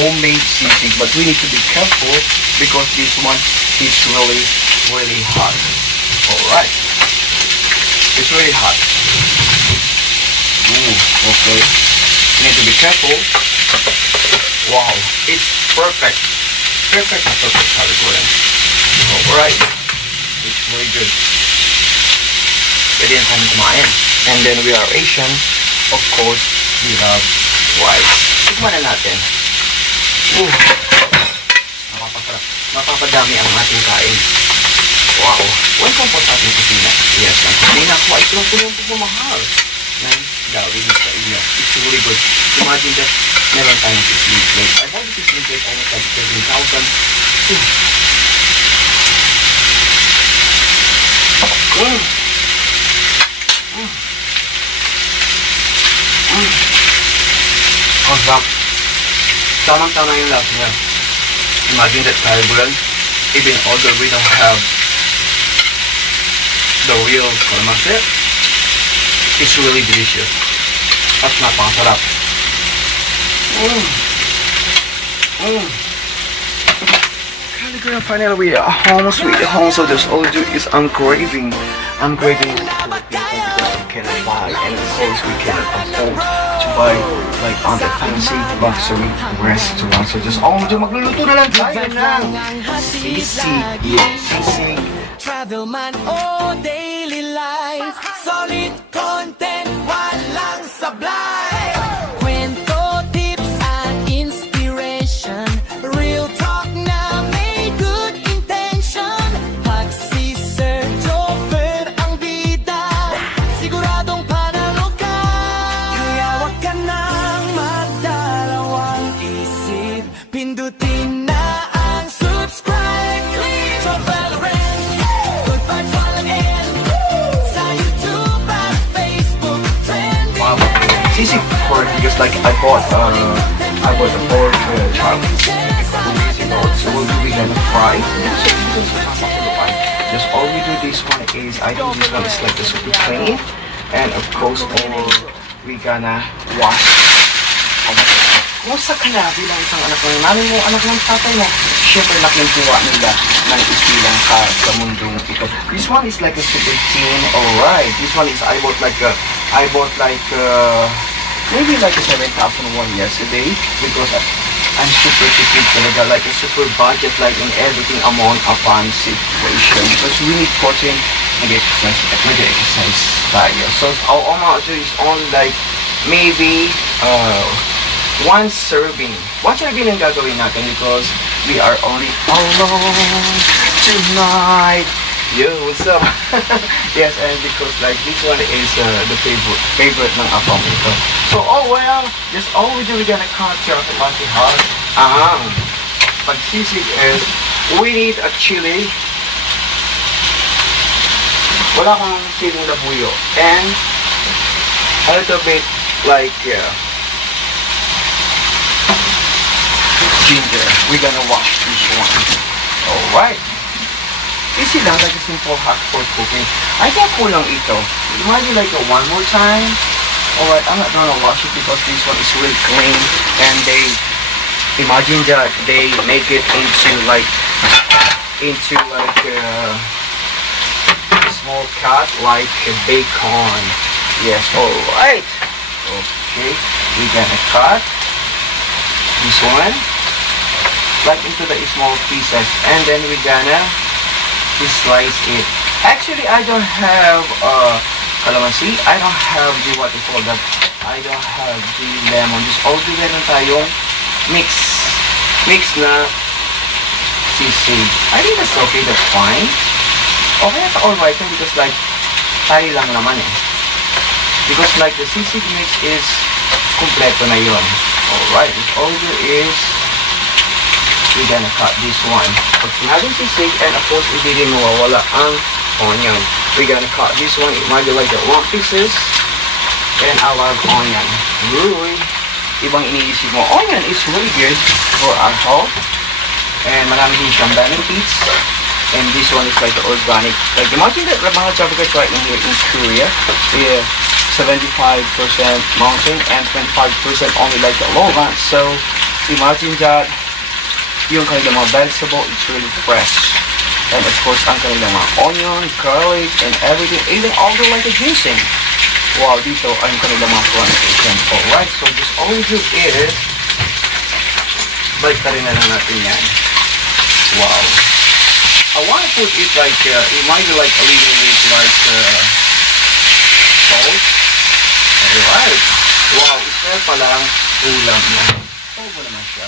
homemade sisig, but we need to be careful because this one is really, really hot. Alright. It's really hot. Ooh, okay. You need to be careful. Wow, it's perfect. Perfect na perfect Caligula. Alright. It's really good. Pwede na tayong kumain. And then we are Asian. Of course, we love rice. Tikman na natin. Ooh. Napapasarap. Mapapadami ang ating kain. Wow. Welcome po sa ating kusina. Yes, ang kusina ko ay tulong-tulong mahal. Ng gawin sa inyo. It's really good. Imagine that meron tayong sisling plate. I bought the sisling plate almost like 13,000. Ang sarap. Tamang-tama yung lasa niya. Imagine that Caligula, even although we don't have the real calamansi, it's really delicious. At napakasarap. Caligula, finally we are home, sweet home. So this all I do is I'm craving Philippine food because we cannot buy, and of course we cannot afford to buy like on the fancy luxury restaurant. So just magluluto na lang tayo ng sisig. Yes, sisig. Travel man o daily life, solid content, walang sablay. Kwento, tips and inspiration, real talk na may good intention. Pag si Sir Joffer ang bida, siguradong panalo ka. Kaya wag ka nang magdalawang isip, pindutin na ang subscribe. Joffer Lorenz, good vibes walang end, sa YouTube at Facebook trending. Wow, sisig pork because like I bought a pork chop a couple days ago. So we're gonna fry. Just all we do this one is I think this one is like the super clean, and of course all we gonna wash. Kumusta ka na bilang isang anak ng nanay mo, anak ng tatay mo? Siyempre laking tuwa nila ng isilang ka sa mundong ito. This one is like a super thin, alright. This one is I bought like maybe like a 7,001 yesterday because I'm super tipid talaga, like a super budget, like in everything amount upon situation. Because we need protein and exercise tayo. So all amount is only like maybe one serving ang gagawin natin because we are only alone tonight. Yo, what's up? Yes, and because like this one is the favorite ng apam ito. So, oh well, just all we do, we're gonna cut your kapati hot. Pagsisig is, we need a chili. Wala kang siling labuyo. And a little bit like ginger. We're gonna wash this one. Alright. Easy lang, like a simple hot pot cooking. I think kulang ito. Imagine like one more time. Alright, I'm not gonna wash it because this one is really clean. And they, imagine that they make it into like a small cut like a bacon. Yes, alright. Okay, we're gonna cut this one like into the small pieces, and then we're gonna slice it. Actually, I don't have calamansi. I don't have the what you call that. I don't have the lemon. Just all together tayong mix na sisig. I think that's okay. That's fine. Okay, that's alright because like tayo lang naman eh. Because like the sisig mix is kompleto na yun. Alright, all there is we're gonna cut this one. Pag sinabing sisig, and of course, hindi rin mawawala ang onion. We're gonna cut this one. Imagine like the long pieces. And I love onion. Really, ibang iniisip mo. Onion is really good for our health. And marami din siyang benefits. And this one is like the organic. Like imagine that mga chapakats right in here in Korea. Yeah, 75% mountain and 25% only like the lowlands. So imagine that yung kanilang mga vegetable is really fresh. And of course, ang kanilang mga onion, garlic, and everything, even all the like a ginseng. Wow, dito ay yung kanilang mga plantation. Alright, so just all we do is, balik na rin na lang natin yan. Wow. I want to put it like, it might be like a little bit like salt. Alright. Wow, isa pa lang ulam na. Salt mo naman siya.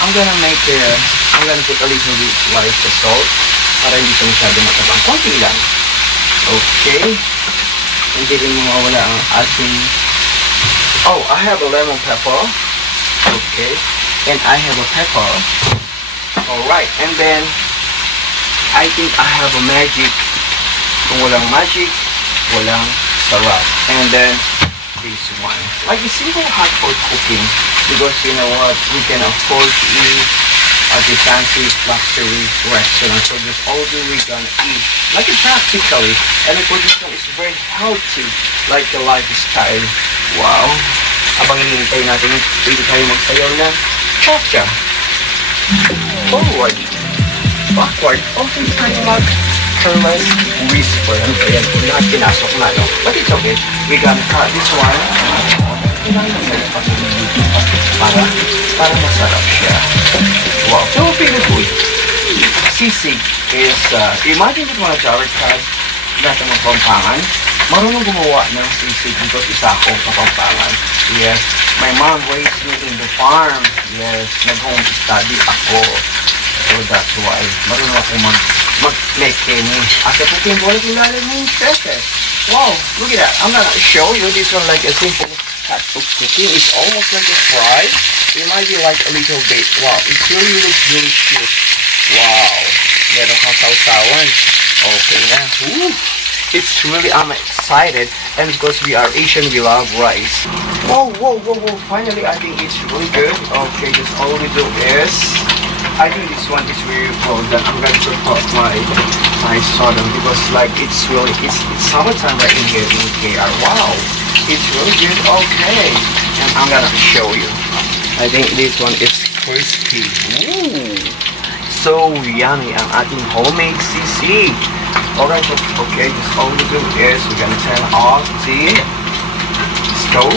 I'm gonna put a little bit like the salt para hindi siya masyado matabang. Konti lang. Okay. Hindi rin mawawala ang ating... Oh, I have a lemon pepper. Okay. And I have a pepper. Alright. And then, I think I have a magic. Kung walang magic, walang sarap. And then, this one. Like a simple hot pot cooking. Because you know what? We can afford to eat at the fancy luxury restaurant. So just all do we gonna eat. Like it practically. And of course this one is very healthy. Like the lifestyle. Wow. Abang hinihintay natin, pwede tayo magsayaw na cha-cha. Forward. Backward. Okay tayo mag-careless whisper. Ano ba yan? Kung lahat pinasok na, no? But it's okay. We gonna cut this one. Para masarap siya. Wow. So, favorite food. Sisig is, imagine it mga Jared Card, lahat ng Kapampangan. Marunong gumawa ng sisig because isa ako Kapampangan. Yes. My mom raised me in the farm. Yes. Nag-home study ako. So, that's why. Marunong ako mag-make any. Asa po kayong bola kung lalim mo yung pepe. Wow. Look at that. I'm gonna show you this one like a simple hot pot cooking. It's almost like a fry. It might be like a little bit. Wow, it's really cute. Wow, meron kang sausawan. Okay na. Ooh. It's really, I'm excited. And because we are Asian, we love rice. Whoa. Finally, I think it's really good. Okay, just all we do is, I think this one is really well done. I'm going to put my soda because like it's summertime right in here in KR. Wow, it's really good. Okay, and I'm gonna show you. I think this one is crispy. Ooh, so yummy. Ang ating homemade sisig. Alright, okay, just all we do is we're gonna turn off the stove.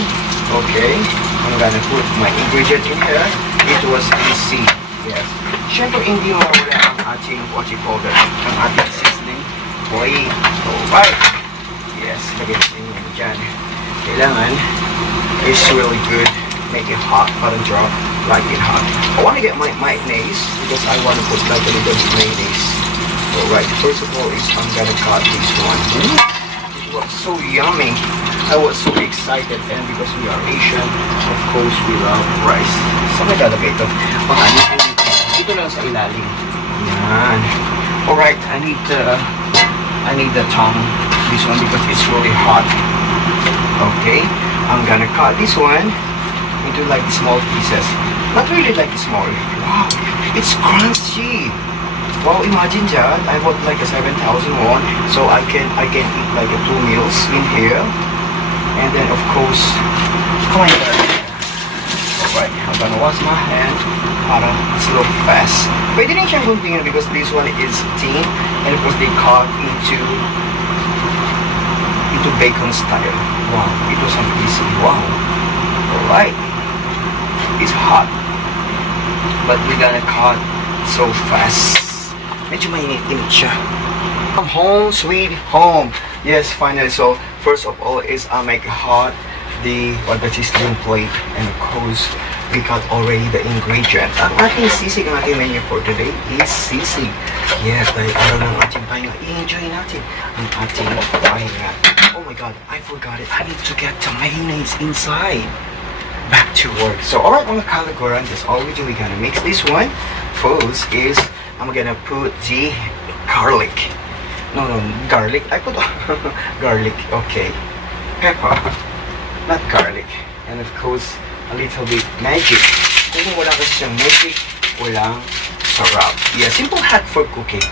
Okay, I'm gonna put my ingredient in here. It was easy. Yes. Siyempre, hindi mawala ang ating, what you call that, ang ating sizzling plate. Alright. Yes, lagay natin yun dyan. Kailangan, it's really good. Make it hot, parang drop, like it hot. I want to get my mayonnaise, because I want to put like a little bit mayonnaise. Alright, first of all, I'm gonna cut this one. It looks so yummy. I was so excited, and because we are Asian, of course, we love rice. Saan may lalagay ito? Dito lang sa ilalim. Yan. Alright, I need the tongue. This one because it's really hot. Okay, I'm gonna cut this one into like small pieces. Not really like small. Wow, it's crunchy. Wow, imagine that. I bought like a 7,000 won, so I can eat like a 2 meals in here. And then of course, come on here. Alright, I'm gonna wash my hand para slow fast. Pwede rin siyang guntingin because this one is thin and of course they cut into bacon style. Wow, ito sa easy. Wow. Alright. It's hot. But we're gonna cut so fast. Medyo mainit-init siya. Home sweet home. Yes, finally. So first of all is I make hot the sizzling plate, and of course we got already the ingredients. Ang ating sisig, ang ating menu for today is sisig. Yes, dahil araw ng ating pahinga, i-enjoy natin ang ating pahinga. Oh my god, I forgot it. I need to get the mayonnaise inside. Back to work. So alright mga kalagoran, that's all we do. We're gonna mix this one. First is I'm gonna put the garlic. No, garlic. I put garlic. Okay. Pepper. Not garlic. And of course, a little bit magic. Kung wala kasi siyang magic, walang sarap. Yeah, simple hack for cooking.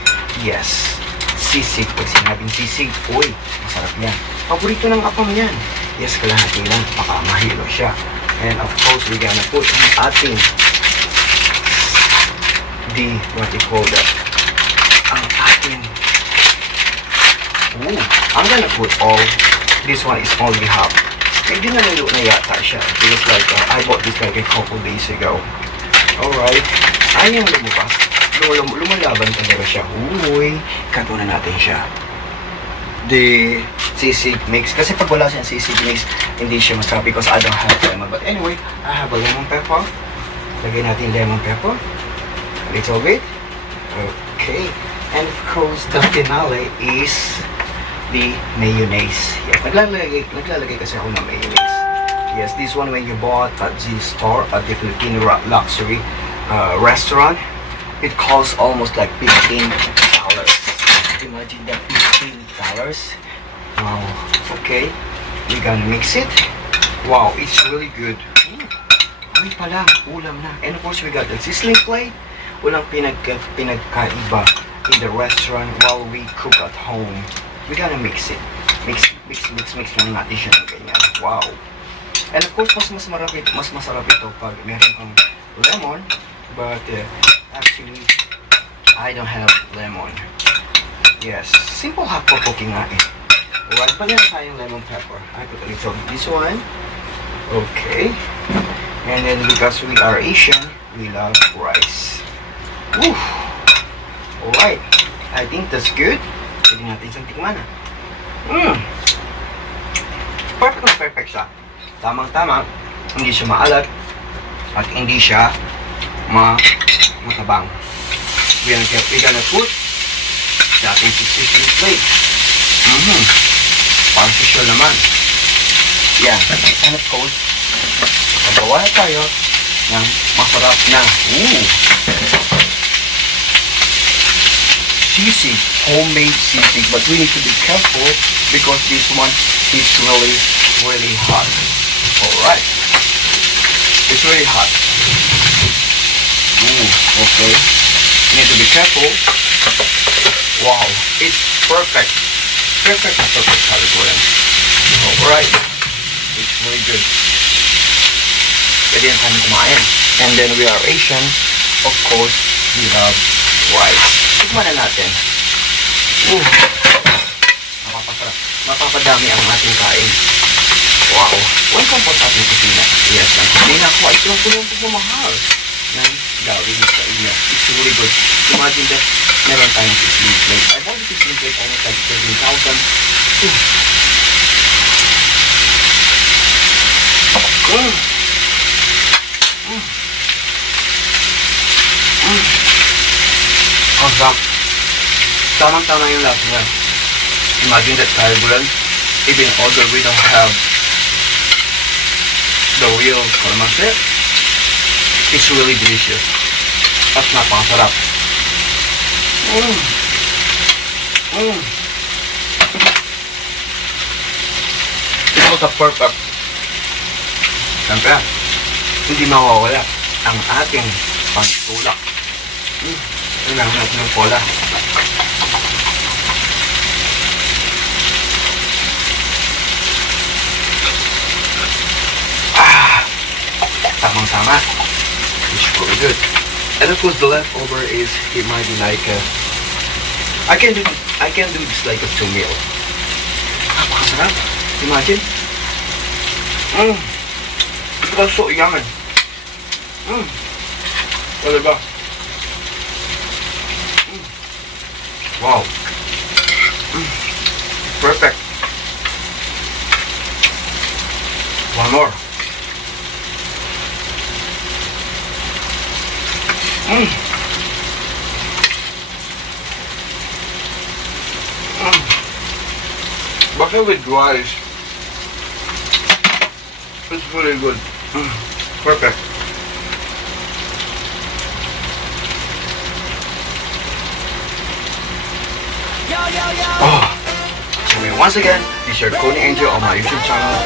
Yes. Sisig. Pag sinabing sisig, uy, masarap yan. Paborito ng apam yan. Yes, kalahati lang. Baka mahilo siya. And of course, we're gonna put ang ating the, what you call that, ang ating, I'm gonna put all, this one is only half. Medyo nalilo na yata siya. Because like, I bought this like a couple days ago. Alright. Ayun yung lumabas. Lumalaban talaga siya. Uy, kato na natin siya. The sisig mix. Kasi pag wala siyang sisig mix, hindi siya masarap because I don't have lemon. But anyway, I have a lemon pepper. Lagay natin lemon pepper. A little bit. Okay. And of course, the finale is the mayonnaise. Yes, naglalagay kasi ako ng mayonnaise. Yes, this one when you bought at the store at the Filipino luxury restaurant, it costs almost like $15. Imagine that, $15. Wow. Okay, we're gonna mix it. Wow, it's really good. Ay pala, ulam na. And of course, we got the sizzling plate. Walang pinagkaiba in the restaurant while we cook at home. We gotta mix it. Mix lang natin siya ng ganyan. Wow. And of course, mas masarap ito pag meron kang lemon. But actually, I don't have lemon. Yes, simple hot pot cooking nga eh. Alright, pag meron tayong lemon pepper, I put a little this one. Okay. And then because we are Asian, we love rice. Woo! Alright, I think that's good. Pwede natin isang tikman na. Perfect siya. Tamang-tama. Hindi siya maalat. At hindi siya matabang. We're gonna put sa ating sizzling plate. Parang social naman. Yan. And of course, magawa na tayo ng masarap na sisig, homemade sisig, but we need to be careful because this one is really hot. Alright, it's really hot. Okay, you need to be careful. Wow, it's perfect. Perfect Caligula. Alright, it's really good. Pwede yan tayo kumain. And then we are Asian, of course, we love rice. Tikman na natin. Napapasarap. Napapadami ang ating kain. Wow. Welcome po sa ating kusina. Yes, ang kusina ko ay tulong-tulong po mahal ng gawin sa inyo. It's really good. Imagine that meron tayong sizzling plate. I bought the sizzling plate almost like 13,000. Ang sarap. Tamang-tama yung lasa niya. Imagine that Caligula, even although we don't have the real calamansi, it's really delicious. At napakasarap. It was a perfect. Siyempre, hindi mawawala ang ating pantulak. Kailangan natin ng cola. Tamang-tama. It's really good. And of course, the leftover is, it might be like I can do this like a 2 meal. Napakasarap. Imagine. It was so yummy. Diba? Wow. Perfect. One more. Butter with rice. It's really good. Perfect. So once again, this is your Coney Angel on my YouTube channel.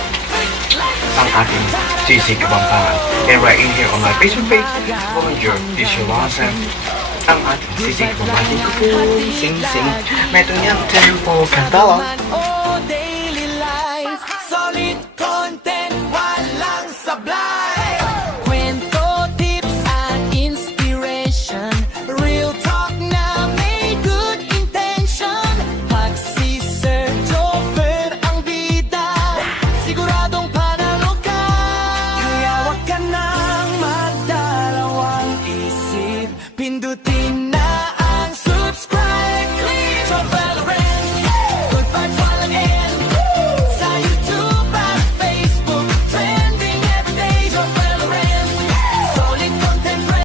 Ang ating sisig Kapampangan. And right in here on my Facebook page, Bonjour, this is your Lawson. Ang ating sisig Kapampangan. Sing, sing. Meron niyang tempo kantala.